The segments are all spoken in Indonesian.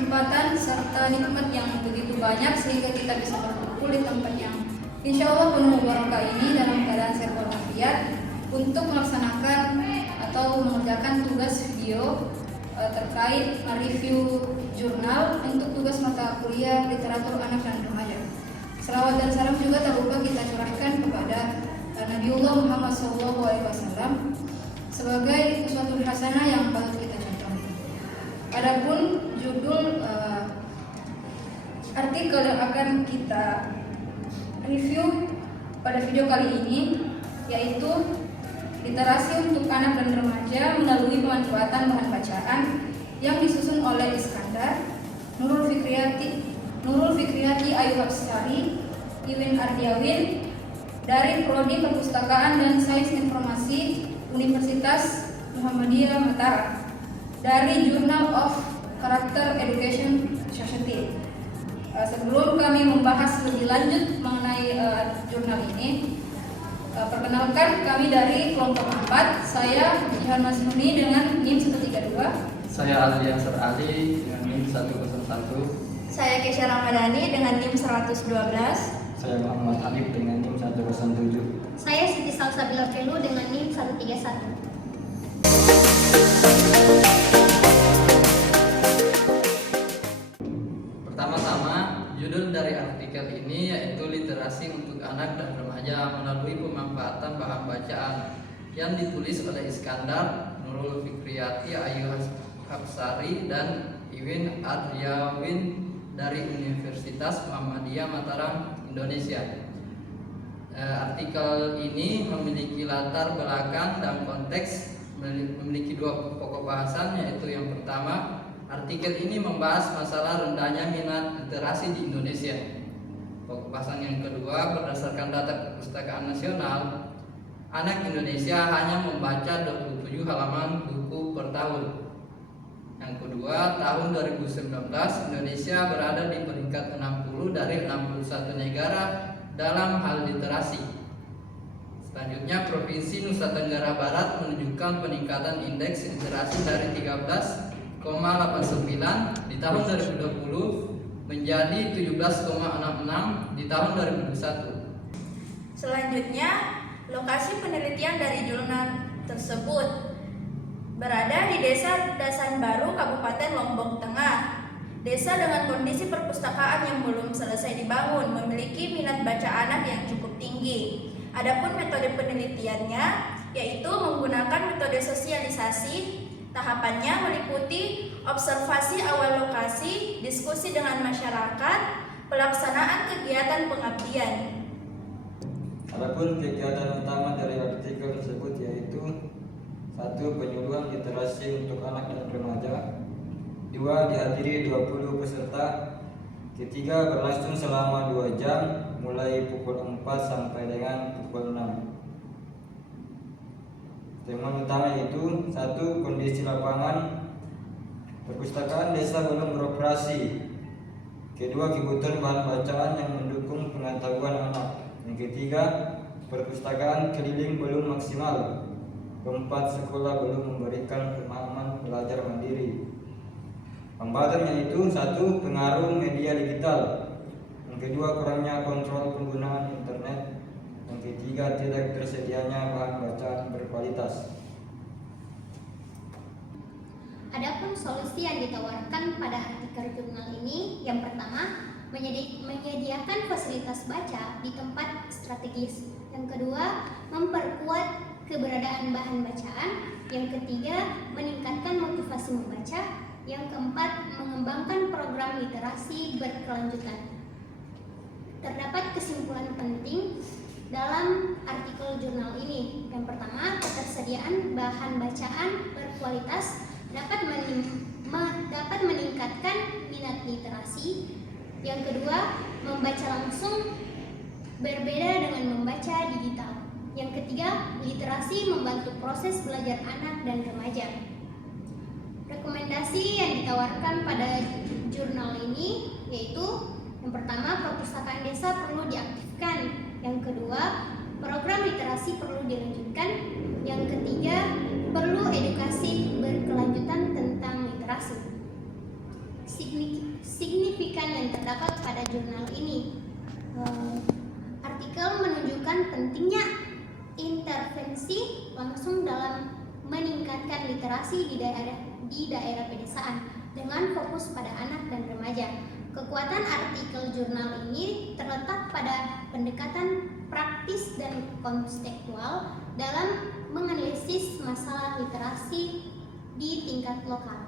kesempatan serta nikmat yang begitu banyak sehingga kita bisa berkumpul di tempat yang insya Allah penuh barokah ini dalam keadaan sehat walafiat untuk melaksanakan atau mengerjakan tugas video terkait mereview jurnal untuk tugas mata kuliah literatur anak dan remaja. Selawat dan salam juga tak lupa kita curahkan kepada Nabiullah Muhammad SAW sebagai uswatul hasanah yang patut kita contoh. Adapun judul artikel yang akan kita review pada video kali ini yaitu literasi untuk anak dan remaja melalui pemanfaatan bahan bacaan yang disusun oleh Iskandar, Nurul Fikriyati Ayu Hapsari, Iwin Ardiawin dari Prodi Perpustakaan dan Sains Informasi Universitas Muhammadiyah Mataram dari Journal of Character Education Society. Sebelum kami membahas lebih lanjut mengenai jurnal ini, perkenalkan kami dari kelompok 4. Saya Jihan Masmuni dengan NIM 132. Saya Ali Ansar Ali dengan NIM 101. Saya Kesha Ramadhani dengan NIM 112. Saya Muhammad Hanif dengan NIM 107. Saya Siti Salsabila Felu dengan NIM 131. Pertama-tama, judul dari artikel ini yaitu literasi untuk anak dan remaja melalui pemanfaatan bahan bacaan yang ditulis oleh Iskandar, Nurul Fikriyati Ayu Hapsari dan Iwin Ardiawin dari Universitas Muhammadiyah Mataram, Indonesia. Artikel ini memiliki latar belakang dan konteks, memiliki dua pokok bahasan, yaitu yang pertama, artikel ini membahas masalah rendahnya minat literasi di Indonesia. Pokok bahasan yang kedua, berdasarkan data Perpustakaan Nasional, anak Indonesia hanya membaca 27 halaman buku per tahun. Yang kedua, tahun 2019 Indonesia berada di peringkat 60 dari 61 negara dalam hal literasi. Selanjutnya, Provinsi Nusa Tenggara Barat menunjukkan peningkatan indeks literasi dari 13,89 di tahun 2020 menjadi 17,66 di tahun 2021. Selanjutnya, lokasi penelitian dari jurnal tersebut berada di Desa Dasan Baru, Kabupaten Lombok Tengah. Desa dengan kondisi perpustakaan yang belum selesai dibangun, memiliki minat baca anak yang cukup tinggi. Adapun metode penelitiannya yaitu menggunakan metode sosialisasi. Tahapannya meliputi observasi awal lokasi, diskusi dengan masyarakat, pelaksanaan kegiatan pengabdian. Adapun kegiatan utama dari artikel tersebut yaitu 1. Penyuluhan literasi untuk anak dan remaja. 2. Dihadiri 20 peserta. 3. Berlangsung selama 2 jam mulai pukul 4 sampai dengan pukul 6. Temuan utama yaitu 1. Kondisi lapangan. Perpustakaan desa belum beroperasi. 2. Kebutuhan bahan bacaan yang mendukung pengetahuan anak. Yang 3. Perpustakaan keliling belum maksimal. 4. Sekolah belum memberikan pemahaman belajar mandiri. Hambatan yaitu 1. Pengaruh media digital. Yang 2. Kurangnya kontrol penggunaan internet. Yang 3. Tidak tersedianya bahan bacaan berkualitas. Adapun solusi yang ditawarkan pada artikel jurnal ini, yang pertama, menyediakan fasilitas baca di tempat strategis. Yang kedua, memperkuat keberadaan bahan bacaan. Yang ketiga, meningkatkan motivasi membaca. Yang keempat, mengembangkan program literasi berkelanjutan. Terdapat kesimpulan penting dalam artikel jurnal ini. Yang pertama, ketersediaan bahan bacaan berkualitas dapat meningkatkan minat literasi. Yang kedua, membaca langsung berbeda dengan membaca digital. Yang ketiga, literasi membantu proses belajar anak dan remaja. Rekomendasi yang ditawarkan pada jurnal ini yaitu yang pertama, perpustakaan desa perlu diaktifkan. Yang kedua, program literasi perlu dilanjutkan. Yang ketiga, perlu edukasi berkelanjutan tentang literasi. pendidikan yang terdapat pada jurnal ini. Artikel menunjukkan pentingnya intervensi langsung dalam meningkatkan literasi di daerah pedesaan dengan fokus pada anak dan remaja. Kekuatan artikel jurnal ini terletak pada pendekatan praktis dan konseptual dalam menganalisis masalah literasi di tingkat lokal.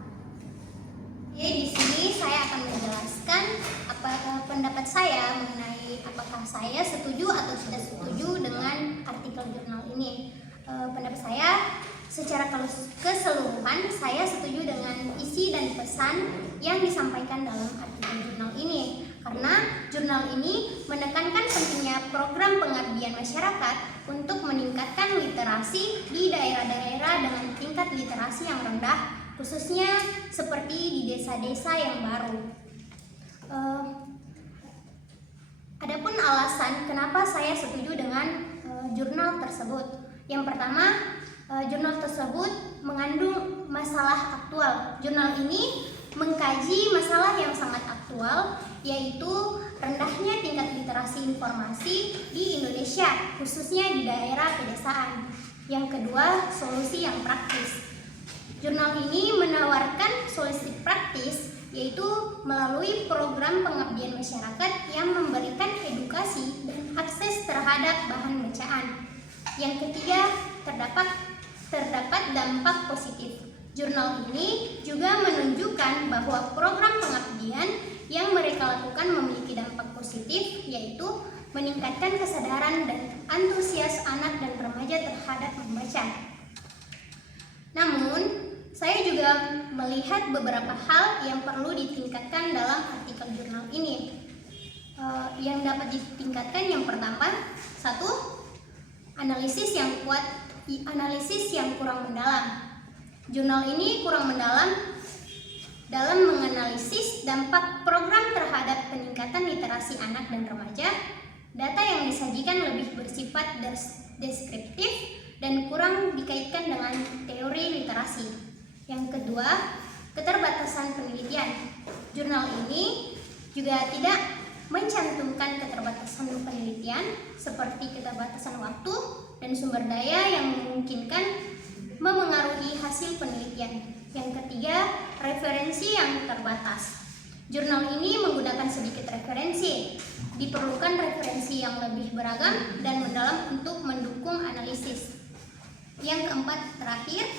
Di sini saya akan menjelaskan pendapat saya mengenai apakah saya setuju atau tidak setuju dengan artikel jurnal ini. Pendapat saya secara keseluruhan saya setuju dengan isi dan pesan yang disampaikan dalam artikel jurnal ini, karena jurnal ini menekankan pentingnya program pengabdian masyarakat untuk meningkatkan literasi di daerah-daerah dengan tingkat literasi yang rendah, khususnya seperti di desa-desa yang baru. Adapun alasan kenapa saya setuju dengan jurnal tersebut. Yang pertama, jurnal tersebut mengandung masalah aktual. Jurnal ini mengkaji masalah yang sangat aktual, yaitu rendahnya tingkat literasi informasi di Indonesia, khususnya di daerah pedesaan. Yang kedua, solusi yang praktis. Jurnal ini menawarkan solusi praktis, yaitu melalui program pengabdian masyarakat yang memberikan edukasi dan akses terhadap bahan bacaan. Yang ketiga, terdapat dampak positif. Jurnal ini juga menunjukkan bahwa program pengabdian yang mereka lakukan memiliki dampak positif, yaitu meningkatkan kesadaran dan antusias anak dan remaja terhadap membaca. Namun, saya juga melihat beberapa hal yang perlu ditingkatkan dalam artikel jurnal ini. Yang dapat ditingkatkan yang pertama, satu, analisis yang kurang mendalam. Jurnal ini kurang mendalam dalam menganalisis dampak program terhadap peningkatan literasi anak dan remaja. Data yang disajikan lebih bersifat deskriptif dan kurang dikaitkan dengan teori literasi. Yang kedua, keterbatasan penelitian. Jurnal ini juga tidak mencantumkan keterbatasan penelitian seperti keterbatasan waktu dan sumber daya yang memungkinkan memengaruhi hasil penelitian. Yang ketiga, referensi yang terbatas. Jurnal ini menggunakan sedikit referensi. Diperlukan referensi yang lebih beragam dan mendalam untuk mendukung analisis. Yang keempat, terakhir,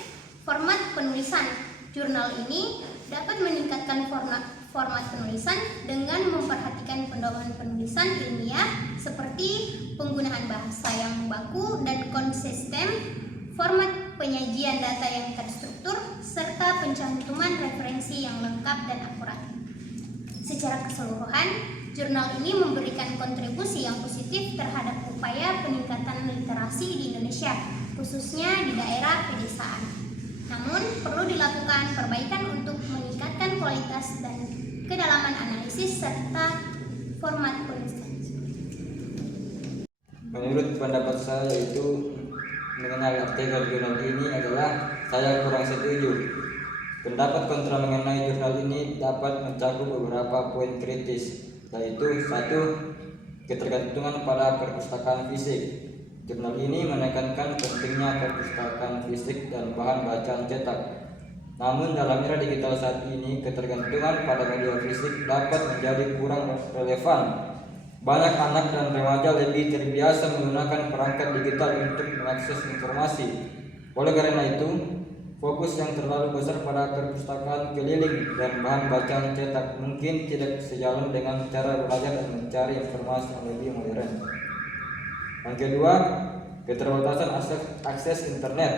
format penulisan. Jurnal ini dapat meningkatkan format penulisan dengan memperhatikan pedoman penulisan ilmiah seperti penggunaan bahasa yang baku dan konsisten, format penyajian data yang terstruktur, serta pencantuman referensi yang lengkap dan akurat. Secara keseluruhan, jurnal ini memberikan kontribusi yang positif terhadap upaya peningkatan literasi di Indonesia, khususnya di daerah pedesaan. Namun, perlu dilakukan perbaikan untuk meningkatkan kualitas dan kedalaman analisis serta format penulisan. Menurut pendapat saya itu mengenai artikel jurnal ini adalah saya kurang setuju. Pendapat kontra mengenai jurnal ini dapat mencakup beberapa poin kritis, yaitu satu, ketergantungan pada perpustakaan fisik. Jurnal ini menekankan pentingnya perpustakaan fisik dan bahan bacaan cetak. Namun dalam era digital saat ini, ketergantungan pada media fisik dapat menjadi kurang relevan. Banyak anak dan remaja lebih terbiasa menggunakan perangkat digital untuk mengakses informasi. Oleh karena itu, fokus yang terlalu besar pada perpustakaan keliling dan bahan bacaan cetak mungkin tidak sejalan dengan cara belajar dan mencari informasi yang lebih modern. Yang kedua, keterbatasan akses internet.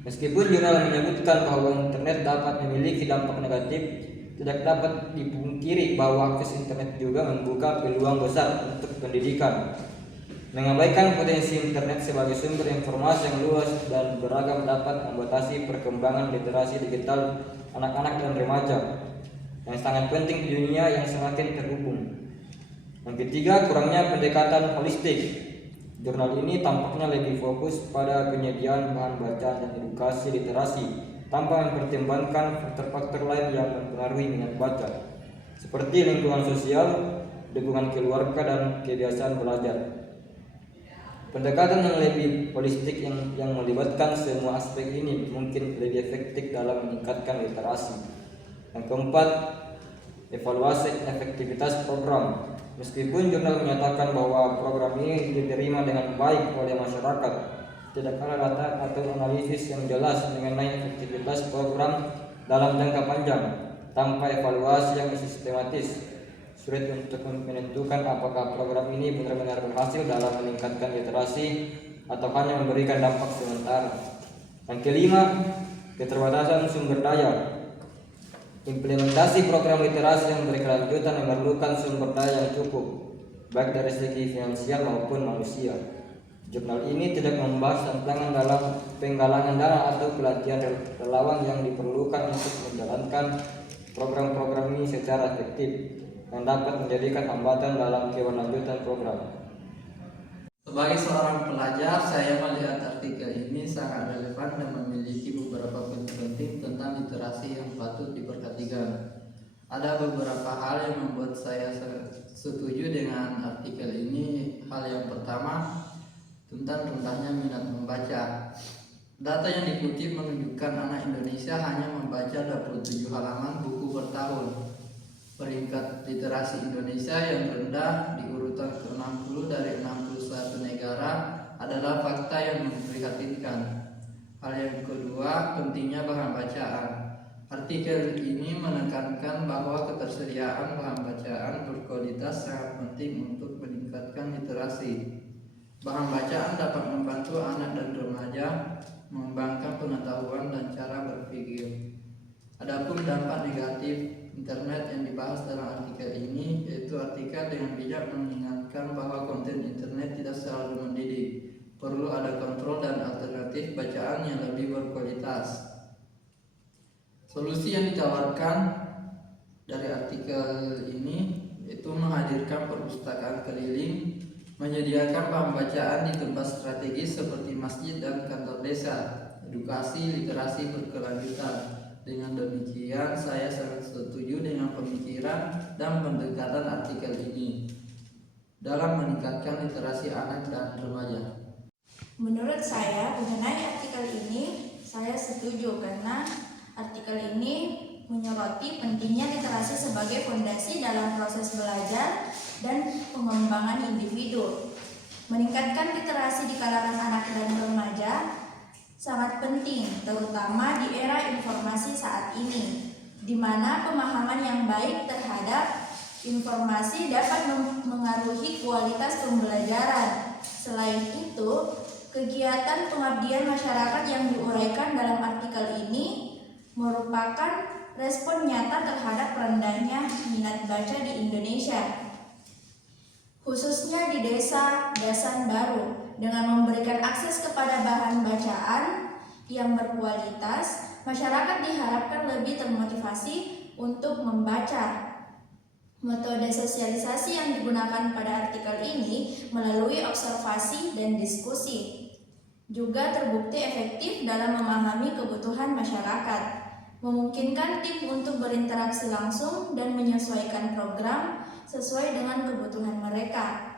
Meskipun jurnal menyebutkan bahwa internet dapat memiliki dampak negatif, tidak dapat dipungkiri bahwa akses internet juga membuka peluang besar untuk pendidikan. Mengabaikan potensi internet sebagai sumber informasi yang luas dan beragam dapat membatasi perkembangan literasi digital anak-anak dan remaja yang sangat penting di dunia yang semakin terhubung. Yang ketiga, kurangnya pendekatan holistik. Jurnal ini tampaknya lebih fokus pada penyediaan bahan bacaan dan edukasi literasi tanpa mempertimbangkan faktor-faktor lain yang mempengaruhi minat baca. seperti lingkungan sosial, dukungan keluarga, dan kebiasaan belajar. Pendekatan yang lebih holistik yang melibatkan semua aspek ini mungkin lebih efektif dalam meningkatkan literasi. Yang keempat, evaluasi efektivitas program. Meskipun jurnal menyatakan bahwa program ini diterima dengan baik oleh masyarakat, tidak ada data atau analisis yang jelas mengenai efektivitas program dalam jangka panjang. Tanpa evaluasi yang sistematis, sulit untuk menentukan apakah program ini benar-benar berhasil dalam meningkatkan literasi atau hanya memberikan dampak sementara. Yang kelima, keterbatasan sumber daya. Implementasi program literasi yang berkelanjutan memerlukan sumber daya yang cukup, baik dari segi finansial maupun manusia. Jurnal ini tidak membahas tantangan dalam penggalangan dana atau pelatihan relawan yang diperlukan untuk menjalankan program-program ini secara efektif, yang dapat menjadikan hambatan dalam keberlanjutan program. Sebagai seorang pelajar, saya melihat artikel ini sangat relevan dan memiliki beberapa poin penting tentang literasi yang patut diperhatikan. Ada beberapa hal yang membuat saya setuju dengan artikel ini. Hal yang pertama, tentang rendahnya minat membaca. Data yang dikutip menunjukkan anak Indonesia hanya membaca 27 halaman buku per tahun. Peringkat literasi Indonesia yang rendah di urutan ke-60 dari 61 negara adalah fakta yang memprihatinkan. Hal yang kedua, pentingnya bahan bacaan. Artikel ini menekankan bahwa ketersediaan bahan bacaan berkualitas sangat penting untuk meningkatkan literasi. Bahan bacaan dapat membantu anak dan remaja mengembangkan pengetahuan dan cara berpikir. Adapun dampak negatif internet yang dibahas dalam artikel ini, yaitu artikel dengan bijak mengingatkan bahwa konten internet tidak selalu mendidik. Perlu ada kontrol dan alternatif bacaan yang lebih berkualitas. Solusi yang ditawarkan dari artikel ini yaitu menghadirkan perpustakaan keliling, menyediakan bahan bacaan di tempat strategis seperti masjid dan kantor desa, edukasi literasi berkelanjutan. Dengan demikian, saya sangat setuju dengan pemikiran dan pendekatan artikel ini dalam meningkatkan literasi anak dan remaja. Menurut saya, mengenai artikel ini, saya setuju karena artikel ini menyoroti pentingnya literasi sebagai fondasi dalam proses belajar dan pengembangan individu. Meningkatkan literasi di kalangan anak dan remaja sangat penting, terutama di era informasi saat ini, di mana pemahaman yang baik terhadap informasi dapat mengaruhi kualitas pembelajaran. Selain itu, kegiatan pengabdian masyarakat yang diuraikan dalam artikel ini merupakan respon nyata terhadap rendahnya minat baca di Indonesia, khususnya di Desa Dasan Baru. Dengan memberikan akses kepada bahan bacaan yang berkualitas, masyarakat diharapkan lebih termotivasi untuk membaca. Metode sosialisasi yang digunakan pada artikel ini melalui observasi dan diskusi juga terbukti efektif dalam memahami kebutuhan masyarakat, memungkinkan tim untuk berinteraksi langsung dan menyesuaikan program sesuai dengan kebutuhan mereka.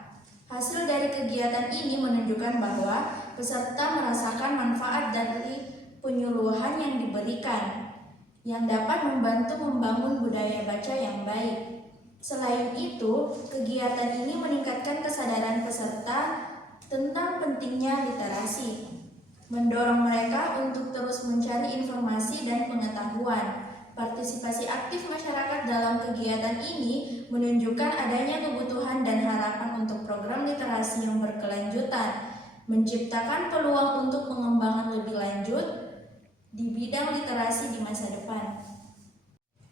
Hasil dari kegiatan ini menunjukkan bahwa peserta merasakan manfaat dari penyuluhan yang diberikan, yang dapat membantu membangun budaya baca yang baik. Selain itu, kegiatan ini meningkatkan kesadaran peserta tentang pentingnya literasi, mendorong mereka untuk terus mencari informasi dan pengetahuan. Partisipasi aktif masyarakat dalam kegiatan ini menunjukkan adanya kebutuhan dan harapan untuk program literasi yang berkelanjutan, menciptakan peluang untuk pengembangan lebih lanjut di bidang literasi di masa depan.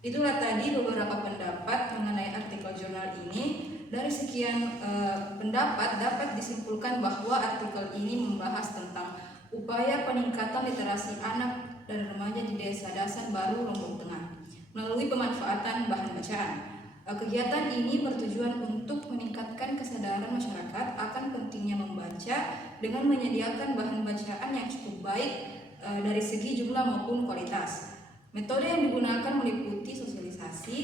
Itulah tadi beberapa pendapat mengenai artikel jurnal ini. Dari sekian pendapat dapat disimpulkan bahwa artikel ini membahas tentang upaya peningkatan literasi anak dan remaja di Desa Dasan Baru, Lombok Tengah melalui pemanfaatan bahan bacaan. Kegiatan ini bertujuan untuk meningkatkan kesadaran masyarakat akan pentingnya membaca dengan menyediakan bahan bacaan yang cukup baik dari segi jumlah maupun kualitas. Metode yang digunakan meliputi sosialisasi,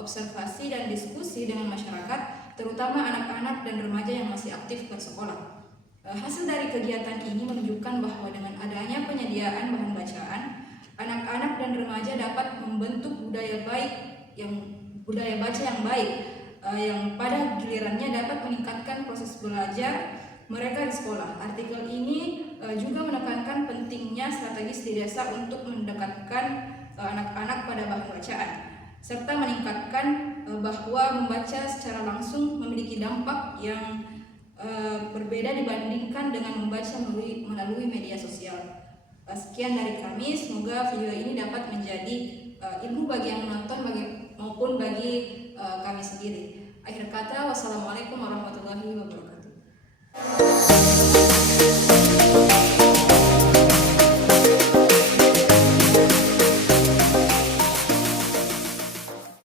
observasi dan diskusi dengan masyarakat, terutama anak-anak dan remaja yang masih aktif bersekolah. Hasil dari kegiatan ini menunjukkan bahwa dengan adanya penyediaan bahan bacaan, anak-anak dan remaja dapat membentuk budaya baca yang baik, yang pada gilirannya dapat meningkatkan proses belajar mereka di sekolah. Artikel ini juga menekankan pentingnya strategis di desa untuk mendekatkan anak-anak pada bahan bacaan, serta meningkatkan bahwa membaca secara langsung memiliki dampak yang berbeda dibandingkan dengan membaca melalui media sosial. Sekian dari kami, semoga video ini dapat menjadi ilmu bagi yang menonton maupun bagi kami sendiri. Akhir kata,